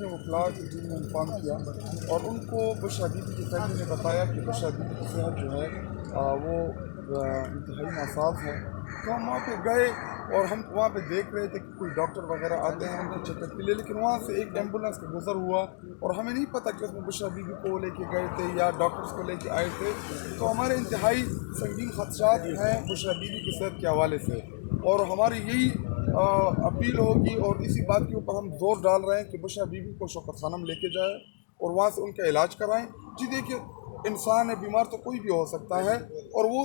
نے وہ plot team نے انفارم کیا اور ان کو بشرا بیوی کی فیملی نے بتایا کہ بشرا بیوی کی صحت جو ہے وہ انتہائی ناساز ہے. تو ہم وہاں پہ گئے اور ہم وہاں پہ دیکھ رہے تھے کہ کوئی ڈاکٹر وغیرہ آتے ہیں ان کو چیک اپ کے لیے، لیکن وہاں سے ایک ایمبولینس کا گزر ہوا اور ہمیں نہیں پتہ کہ اس میں بشرا بیوی کو لے کے گئے تھے یا ڈاکٹرس کو لے کے آئے تھے. تو ہمارے انتہائی سنگین خدشات ہیں بشرا بیوی کی صحت کے حوالے سے، اور ہماری یہی اپیل ہوگی اور اسی بات کے اوپر ہم زور ڈال رہے ہیں کہ بشرا بیوی کو شوکت خانم لے کے جائیں اور وہاں سے ان کا علاج کرائیں. جی دیکھیے، انسان ہے، بیمار تو کوئی بھی ہو سکتا ہے، اور وہ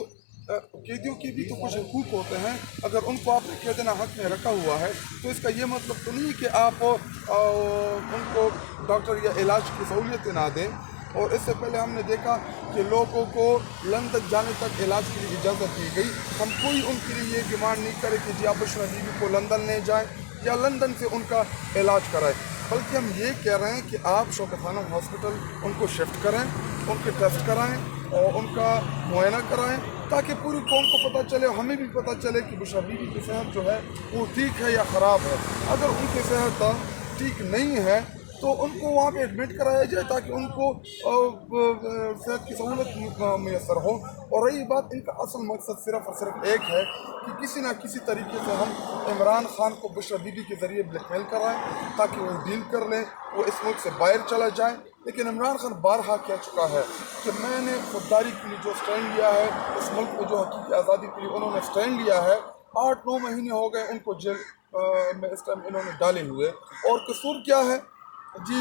قیدیوں کے بھی تو کچھ حقوق ہوتے ہیں. اگر ان کو آپ نے قید حق میں رکھا ہوا ہے تو اس کا یہ مطلب تو نہیں کہ آپ ان کو ڈاکٹر یا علاج کی سہولیتیں نہ دیں. اور اس سے پہلے ہم نے دیکھا کہ لوگوں کو لندن جانے تک علاج کے لیے اجازت دی گئی. ہم کوئی ان کے لیے یہ ڈیمانڈ نہیں کرے کہ جی آپ بشرا بیوی کو لندن لے جائیں یا لندن سے ان کا علاج کرائیں، بلکہ ہم یہ کہہ رہے ہیں کہ آپ شوکت خانم ہاسپٹل ان کو شفٹ کریں، ان کے ٹیسٹ کرائیں اور ان کا معائنہ کرائیں، تاکہ پوری قوم کو پتہ چلے، ہمیں بھی پتہ چلے کہ بشرا بیوی کی صحت جو ہے وہ ٹھیک ہے یا خراب ہے. اگر ان کی صحت ٹھیک نہیں ہے تو ان کو وہاں پہ ایڈمٹ کرایا جائے تاکہ ان کو صحت کی سہولت میسر ہو. اور رہی بات، ان کا اصل مقصد صرف اور صرف ایک ہے کہ کسی نہ کسی طریقے سے ہم عمران خان کو بشرا بیوی کے ذریعے بلیک میل کرائیں تاکہ وہ ڈیل کر لیں، وہ اس ملک سے باہر چلا جائیں. لیکن عمران خان بارہا کہہ چکا ہے کہ میں نے خودداری کے لیے جو سٹینڈ لیا ہے، اس ملک میں جو حقیقی آزادی کے لیے انہوں نے سٹینڈ لیا ہے، 8-9 مہینے ہو گئے ان کو جیل میں اس ٹائم انہوں نے ڈالے ہوئے. اور قصور کیا ہے؟ جی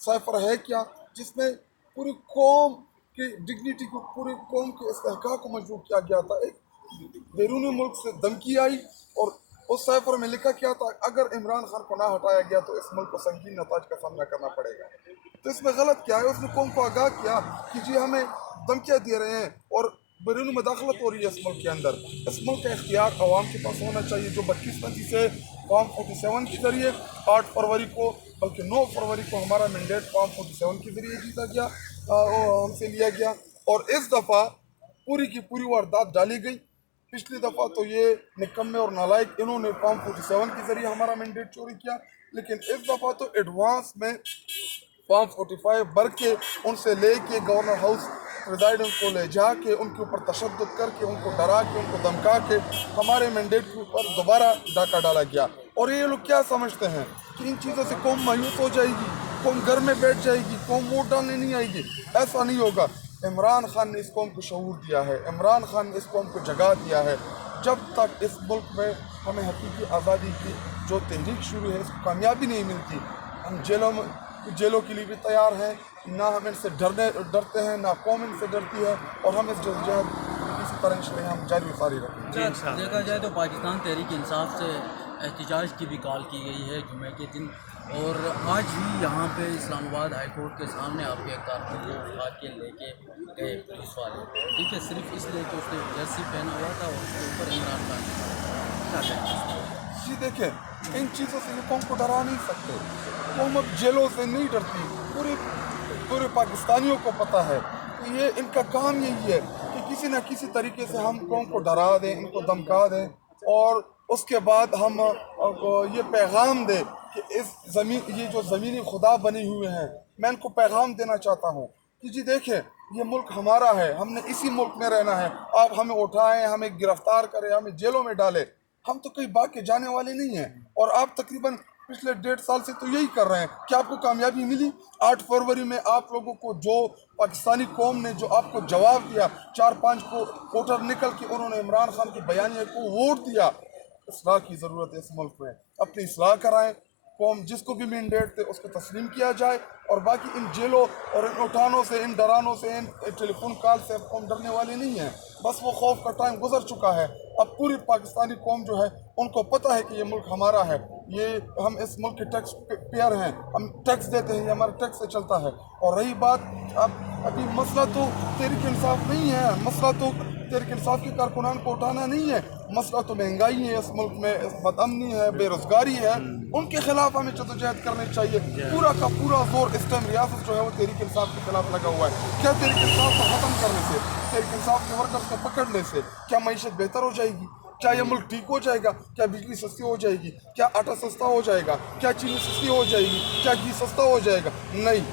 سائفر ہے کیا جس میں پوری قوم کی ڈگنیٹی کو، پوری قوم کے استحقاق کو مجروح کیا گیا تھا. ایک بیرون ملک سے دھمکی آئی اور اس سائفر میں لکھا کیا تھا اگر عمران خان کو نہ ہٹایا گیا تو اس ملک کو سنگین نتائج کا سامنا کرنا پڑے گا. تو اس میں غلط کیا ہے؟ اس نے قوم کو آگاہ کیا کہ جی ہمیں دھمکیاں دے رہے ہیں اور بیرون مداخلت ہو رہی ہے اس ملک کے اندر. اس ملک کا اختیار عوام کے پاس ہونا چاہیے، جو 22 سے فارم 47 کے ذریعے 8 فروری کو، بلکہ 9 فروری کو ہمارا مینڈیٹ فارم 47 کے ذریعے جیتا گیا، ہم سے لیا گیا. اور اس دفعہ پوری کی پوری واردات ڈالی گئی. پچھلی دفعہ تو یہ نکمے اور نالائق انہوں نے فارم 47 کے ذریعے ہمارا مینڈیٹ چوری کیا، لیکن اس دفعہ تو ایڈوانس میں فارم 45 بھر کے ان سے لے کے گورنر ہاؤس پریزائڈنٹ کو لے جا کے ان کے اوپر تشدد کر کے، ان کو ڈرا کے، ان کو دھمکا کے ہمارے مینڈیٹ کے اوپر دوبارہ ڈاکہ ڈالا گیا. اور یہ لوگ کیا سمجھتے ہیں کہ ان چیزوں سے قوم مایوس ہو جائے گی، قوم گھر میں بیٹھ جائے گی، قوم ووٹ ڈالنے نہیں آئے گی؟ ایسا نہیں ہوگا. عمران خان نے اس قوم کو شعور دیا ہے، عمران خان نے اس قوم کو جگا دیا ہے. جب تک اس ملک میں ہمیں حقیقی آزادی کی جو تحریک شروع ہے اس کو کامیابی نہیں ملتی، ہم جیلوں کے لیے بھی تیار ہیں. نہ ہم ان سے ڈرتے ہیں، نہ قوم ان سے ڈرتی ہے، اور ہم اس جہد کسی طرح انشاءاللہ ہم جاری ساری رکھیں گے. دیکھا جائے تو پاکستان تحریک انصاف سے احتجاج کی بھی کال کی گئی ہے جمعہ کے دن، اور آج بھی یہاں پہ اسلام آباد ہائی کورٹ کے سامنے آپ کے کارکن کو اٹھا کے لے کے گئے پولیس والے، ٹھیک ہے، صرف اس لیے کہ اس نے جرسی پہنا ہوا تھا اور اس کے اوپر عمران خان کیا کہتے ہیں. جی دیکھیں، ان چیزوں سے یہ قوم کو ڈرا نہیں سکتے. قوم اب جیلوں سے نہیں ڈرتی. پورے پاکستانیوں کو پتہ ہے کہ یہ ان کا کام یہی ہے کہ کسی نہ کسی طریقے سے ہم قوم کو ڈرا دیں، ان کو دھمکا دیں، اور اس کے بعد ہم یہ پیغام دیں کہ یہ جو زمینی خدا بنے ہوئے ہیں، میں ان کو پیغام دینا چاہتا ہوں کہ جی دیکھیں، یہ ملک ہمارا ہے، ہم نے اسی ملک میں رہنا ہے. آپ ہمیں اٹھائیں، ہمیں گرفتار کریں، ہمیں جیلوں میں ڈالیں، ہم تو کہیں بھاگ کے جانے والے نہیں ہیں. اور آپ تقریباً پچھلے 1.5 سال سے تو یہی کر رہے ہیں. کیا آپ کو کامیابی ملی؟ 8 فروری میں آپ لوگوں کو جو پاکستانی قوم نے جو آپ کو جواب دیا، 4-5 کو ووٹر نکل کے انہوں نے عمران خان کی بیانیے کو ووٹ دیا. اصلاح کی ضرورت ہے اس ملک میں. اپنی اصلاح کرائیں. قوم جس کو بھی مینڈیٹ تھے اس کو تسلیم کیا جائے، اور باقی ان جیلوں اور ان اٹھانوں سے، ان ڈرانوں سے، ان ٹیلی فون کال سے اب قوم ڈرنے والی نہیں ہے. بس وہ خوف کا ٹائم گزر چکا ہے. اب پوری پاکستانی قوم جو ہے ان کو پتہ ہے کہ یہ ملک ہمارا ہے، یہ ہم اس ملک کے ٹیکس پیئر ہیں، ہم ٹیکس دیتے ہیں، یہ ہمارے ٹیکس سے چلتا ہے. اور رہی بات، ابھی مسئلہ تو تحریک انصاف نہیں ہے، مسئلہ تو تحریک انصاف کے کارکنان کو اٹھانا نہیں ہے، مسئلہ تو مہنگائی ہے اس ملک میں، بد امنی ہے، بے روزگاری ہے. ان کے خلاف ہمیں جدوجہد کرنی چاہیے. پورا کا پورا زور اس ٹائم ریاست جو ہے وہ تحریک انصاف کے خلاف لگا ہوا ہے. کیا تحریک انصاف کو ختم کرنے سے، تحریک انصاف کے ورکرز کو پکڑنے سے کیا معیشت بہتر ہو جائے گی؟ کیا یہ ملک ٹھیک ہو جائے گا؟ کیا بجلی سستی ہو جائے گی؟ کیا آٹا سستا ہو جائے گا؟ کیا چینی سستی ہو جائے گی؟ کیا گھی سستا ہو جائے گا؟ نہیں.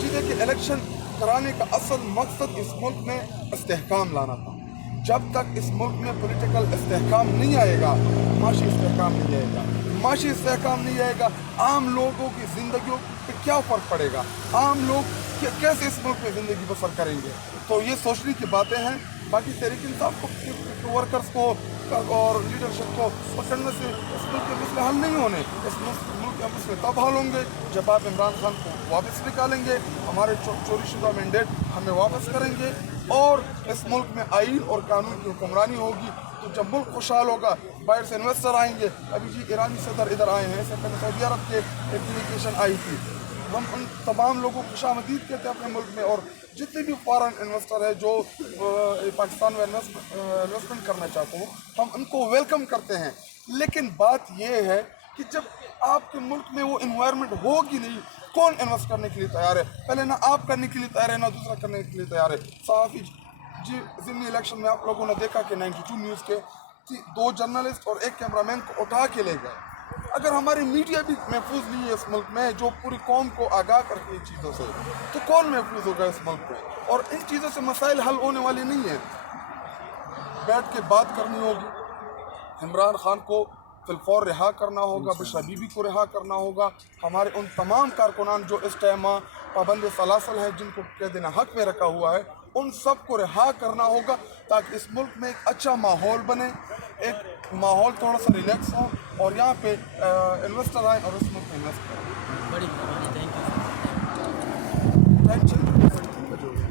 جی دیکھیں الیکشن کرانے کا اصل مقصد اس ملک میں استحکام لانا تھا. جب تک اس ملک میں پولیٹیکل استحکام نہیں آئے گا، معاشی استحکام نہیں آئے گا. معاشی استحکام نہیں آئے گا، عام لوگوں کی زندگیوں پہ کیا فرق پڑے گا؟ عام لوگ کیسے اس ملک میں زندگی بسر کریں گے؟ تو یہ سوچنے کی باتیں ہیں. باقی تحریک انصاف کو ورکرز کو اور لیڈرشپ کو پکڑنے سے اس ملک کے مسئلے حل نہیں ہونے. اس ملک کے مسئلے تب حل ہوں گے جب آپ عمران خان کو واپس نکالیں گے، ہمارے چوری شدہ مینڈیٹ ہمیں واپس کریں گے، اور اس ملک میں آئین اور قانون کی حکمرانی ہوگی. تو جب ملک خوشحال ہوگا، باہر سے انویسٹر آئیں گے. ابھی جی ایرانی صدر ادھر آئے ہیں، اس سے پہلے سعودی عرب کے ایک ڈیلیگیشن آئی تھی. ہم ان تمام لوگوں کو خوش آمدید کہتے ہیں اپنے ملک میں، اور جتنے بھی فارن انویسٹر ہیں جو پاکستان میں انویسٹمنٹ کرنا چاہتے ہیں، ہم ان کو ویلکم کرتے ہیں. لیکن بات یہ ہے کہ جب آپ کے ملک میں وہ انوائرمنٹ ہوگی نہیں، کون انویسٹ کرنے کے لیے تیار ہے؟ پہلے نہ آپ کرنے کے لیے تیار ہے، نہ دوسرا کرنے کے لیے تیار ہے. صحافی جی ضمنی الیکشن میں آپ لوگوں نے دیکھا کہ 92 نیوز کے 2 جرنلسٹ اور 1 کیمرہ مین کو اٹھا کے لے گئے. اگر ہماری میڈیا بھی محفوظ نہیں ہے اس ملک میں، جو پوری قوم کو آگاہ کرتی ہے ان چیزوں سے، تو کون محفوظ ہوگا اس ملک میں؟ اور ان چیزوں سے مسائل حل ہونے والے نہیں ہیں. بیٹھ کے بات کرنی ہوگی. عمران خان کو فی الفور رہا کرنا ہوگا، بشرا بی بی کو رہا کرنا ہوگا. ہمارے ان تمام کارکنان جو اس ٹائم پابند سلاسل ہیں، جن کو قید حق میں رکھا ہوا ہے، ان سب کو رہا کرنا ہوگا تاکہ اس ملک میں ایک اچھا ماحول بنے، ایک ماحول تھوڑا سا ریلیکس ہو، اور یہاں پہ انویسٹر آئیں اور اس ملک میں انویسٹ کریں. بڑی مہربانی، تھینک یو. ٹینشن